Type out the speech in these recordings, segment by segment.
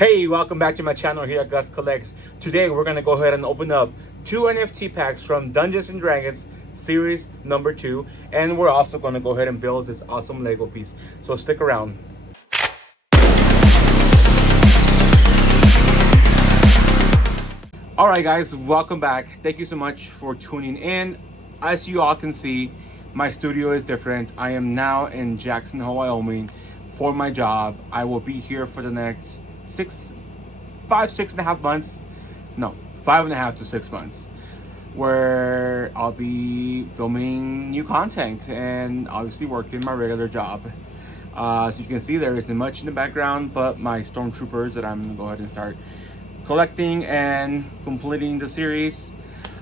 Hey, welcome back to my channel here at Gus Collects. Today we're gonna go ahead and open up two NFT packs from Dungeons and Dragons series number 2, and we're also gonna go ahead and build this awesome Lego piece. So stick around. Alright guys, welcome back. Thank you so much for tuning in. As you all can see, my studio is different. I am now in Jackson Hole, Wyoming for my job. I will be here for the next 6.5 months. No, 5.5 to 6 months, where I'll be filming new content and obviously working my regular job. As you can see, there isn't much in the background but my stormtroopers that I'm gonna go ahead and start collecting and completing the series.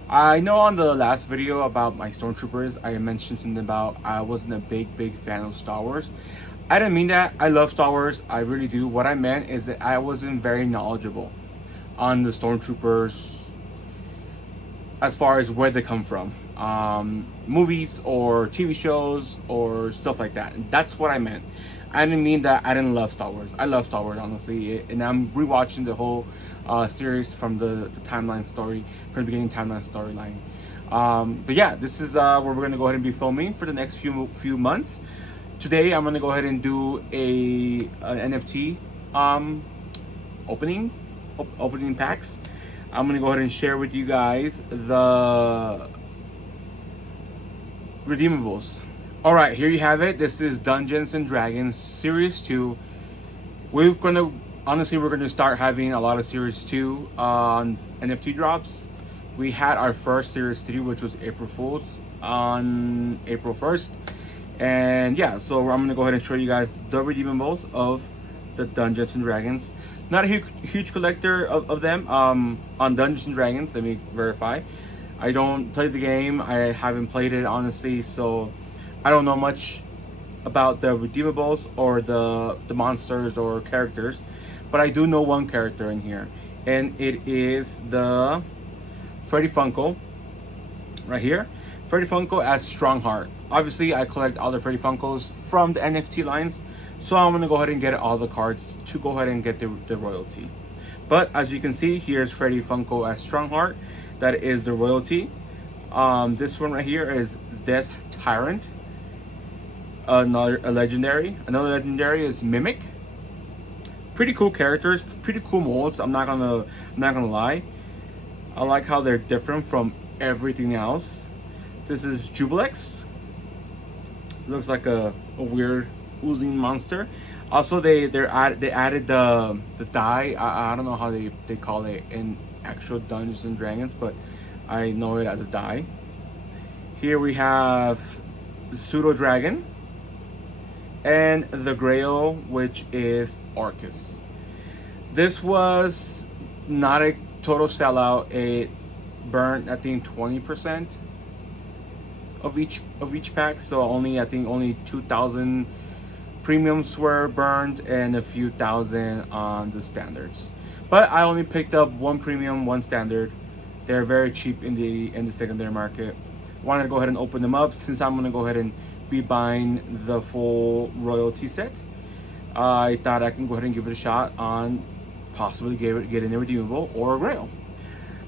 I know on the last video about my stormtroopers, I mentioned something about I wasn't a big fan of Star Wars. I didn't mean that. I love Star Wars, I really do. What I meant is that I wasn't very knowledgeable on the stormtroopers as far as where they come from, movies or TV shows or stuff like that. That's what I meant. I didn't mean that I didn't love Star Wars. I love Star Wars, honestly, and I'm rewatching the whole series from the timeline story, from the beginning timeline storyline. But yeah, this is where we're gonna go ahead and be filming for the next few months. Today, I'm gonna go ahead and do an NFT opening packs. I'm gonna go ahead and share with you guys the redeemables. All right, here you have it. This is Dungeons and Dragons Series 2. We're gonna start having a lot of Series 2 on NFT drops. We had our first Series 3, which was April Fool's on April 1st. And yeah, so I'm gonna go ahead and show you guys the redeemables of the Dungeons and Dragons. Not a huge collector of them on Dungeons and Dragons. Let me verify. I don't play the game. I haven't played it, honestly, so I don't know much about the redeemables or the monsters or characters. But I do know one character in here, and it is the Freddy Funko right here. Freddy Funko as Strongheart. Obviously, I collect all the Freddy Funkos from the NFT lines, so I'm gonna go ahead and get all the cards to go ahead and get the royalty. But as you can see, here's Freddy Funko as Strongheart. That is the royalty. This one right here is Death Tyrant. Another legendary is Mimic. Pretty cool characters, pretty cool molds. I'm not gonna lie. I like how they're different from everything else. This is Jubilex. Looks like a weird oozing monster. Also, they added the die. I don't know how they call it in actual Dungeons and Dragons, but I know it as a die. Here we have Pseudo Dragon and the Grail, which is Arcus. This was not a total sellout. It burned, I think, 20% of each pack, so I think only 2,000 premiums were burned and a few thousand on the standards. But I only picked up one premium, one standard. They're very cheap in the secondary market. Wanted to go ahead and open them up since I'm gonna go ahead and be buying the full royalty set. I thought I can go ahead and give it a shot on possibly getting a redeemable or a grail.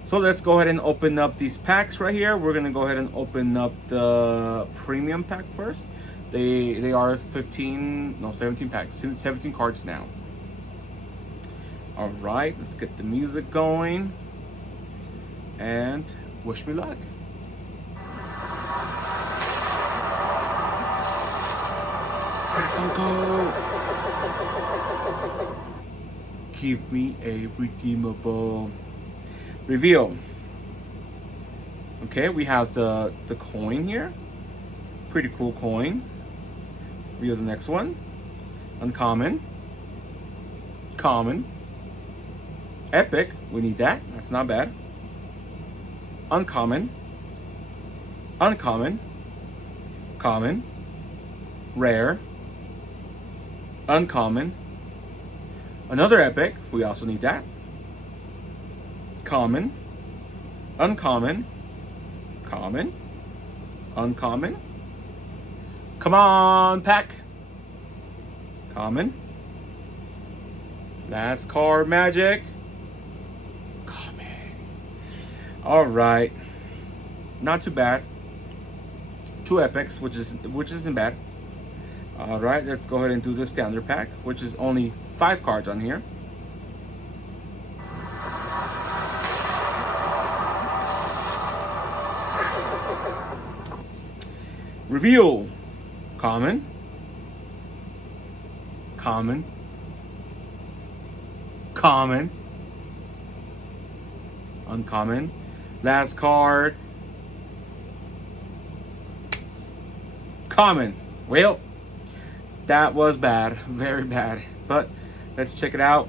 So let's go ahead and open up these packs right here. We're gonna go ahead and open up the premium pack first. They are 17 packs, 17 cards now. All right, let's get the music going and wish me luck. Give me a redeemable. Reveal. Okay, we have the coin here. Pretty cool coin. Reveal the next one. Uncommon. Common. Epic. We need that. That's not bad. Uncommon. Uncommon. Common. Rare. Uncommon. Another epic. We also need that. Common, uncommon, common, uncommon. Come on, pack. Common, Last card magic. Common. All right. Not too bad. Two epics, which isn't bad. All right, let's go ahead and do the standard pack, which is only 5 cards on here. Reveal. Common. Common. Common. Uncommon. Last card. Common. Well, that was bad. Very bad. But let's check it out.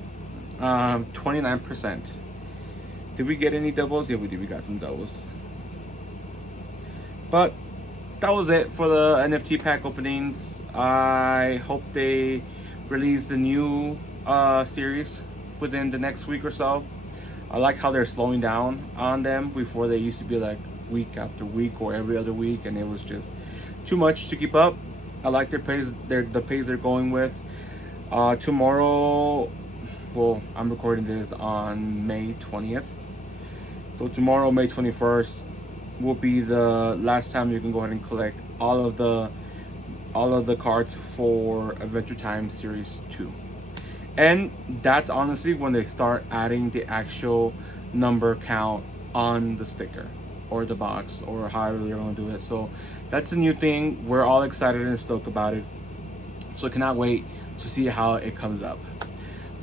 29%. Did we get any doubles? Yeah, we did. We got some doubles. But that was it for the NFT pack openings. I hope they release the new series within the next week or so. I like how they're slowing down on them. Before, they used to be like week after week or every other week, and it was just too much to keep up. I like their pace, the pace they're going with. Tomorrow, well, I'm recording this on May 20th. So tomorrow, May 21st, will be the last time you can go ahead and collect all of the cards for Adventure Time Series 2. And that's honestly when they start adding the actual number count on the sticker or the box or however they're going to do it. So that's a new thing. We're all excited and stoked about it. So I cannot wait to see how it comes up.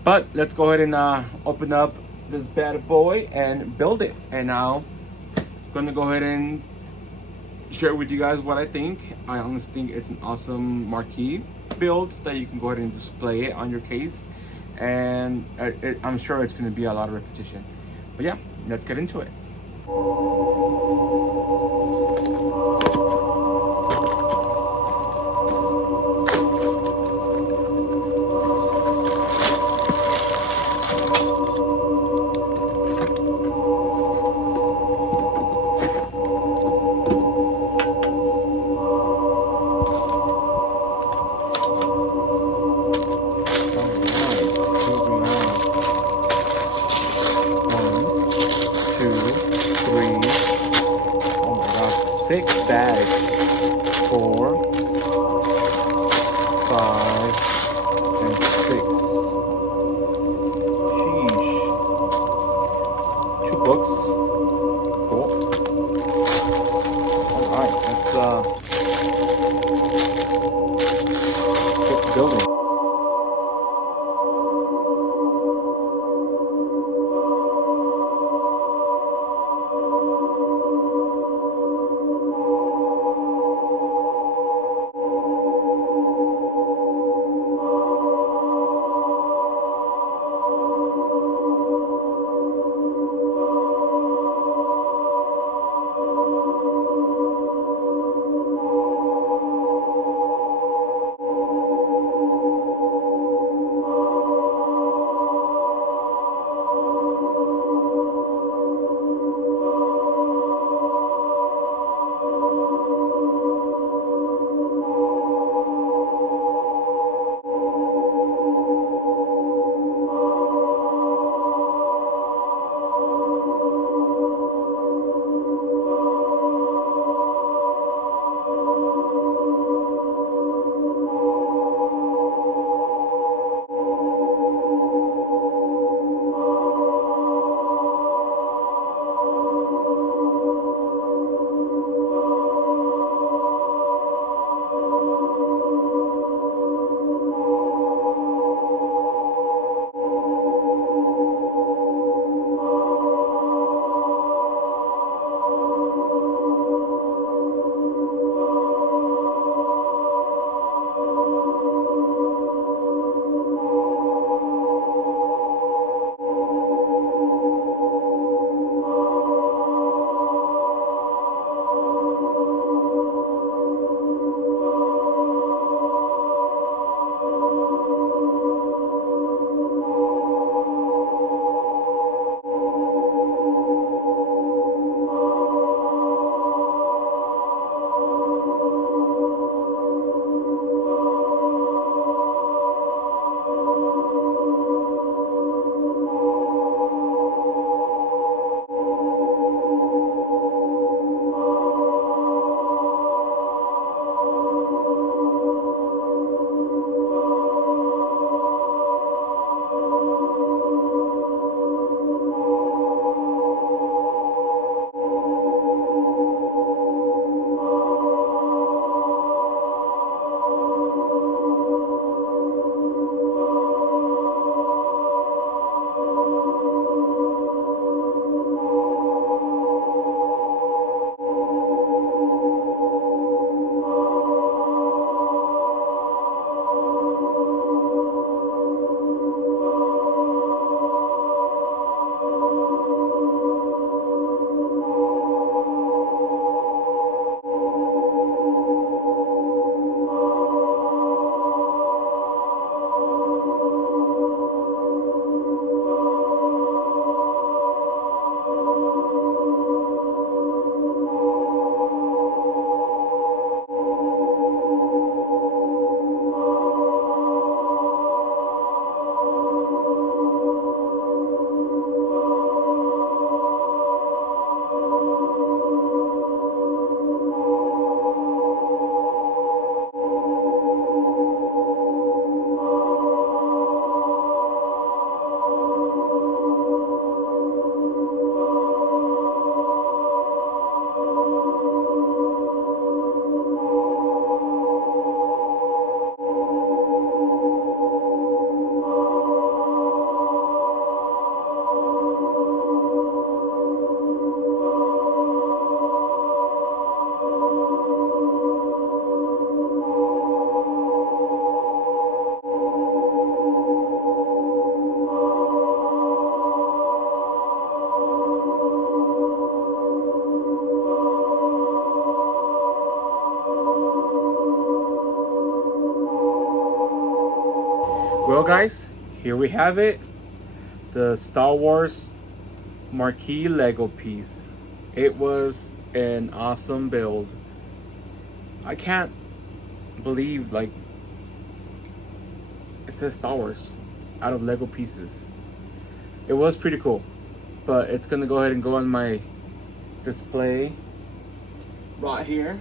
But let's go ahead and open up this bad boy and build it. And now I'm gonna go ahead and share with you guys what I think. I honestly think it's an awesome marquee build that you can go ahead and display it on your case, and I'm sure it's going to be a lot of repetition. But yeah, let's get into it. Six bags. 4, 5, and 6. Sheesh. 2 books. Cool. Alright, let's get building. guys, here we have it. The Star Wars marquee Lego piece. It was an awesome build. I can't believe, like, it says Star Wars out of Lego pieces. It was pretty cool, but it's gonna go ahead and go on my display right here,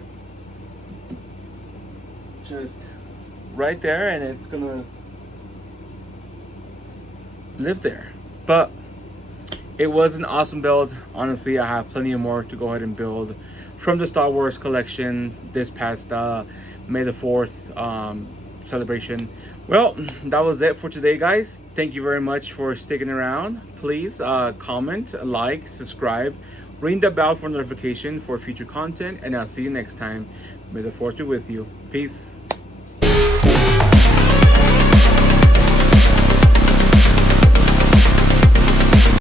just right there, and it's gonna live there. But it was an awesome build. Honestly, I have plenty more to go ahead and build from the Star Wars collection this past May the 4th celebration. Well, that was it for today, guys. Thank you very much for sticking around. Please comment, like, subscribe, ring the bell for notification for future content, and I'll see you next time. May the 4th be with you. Peace.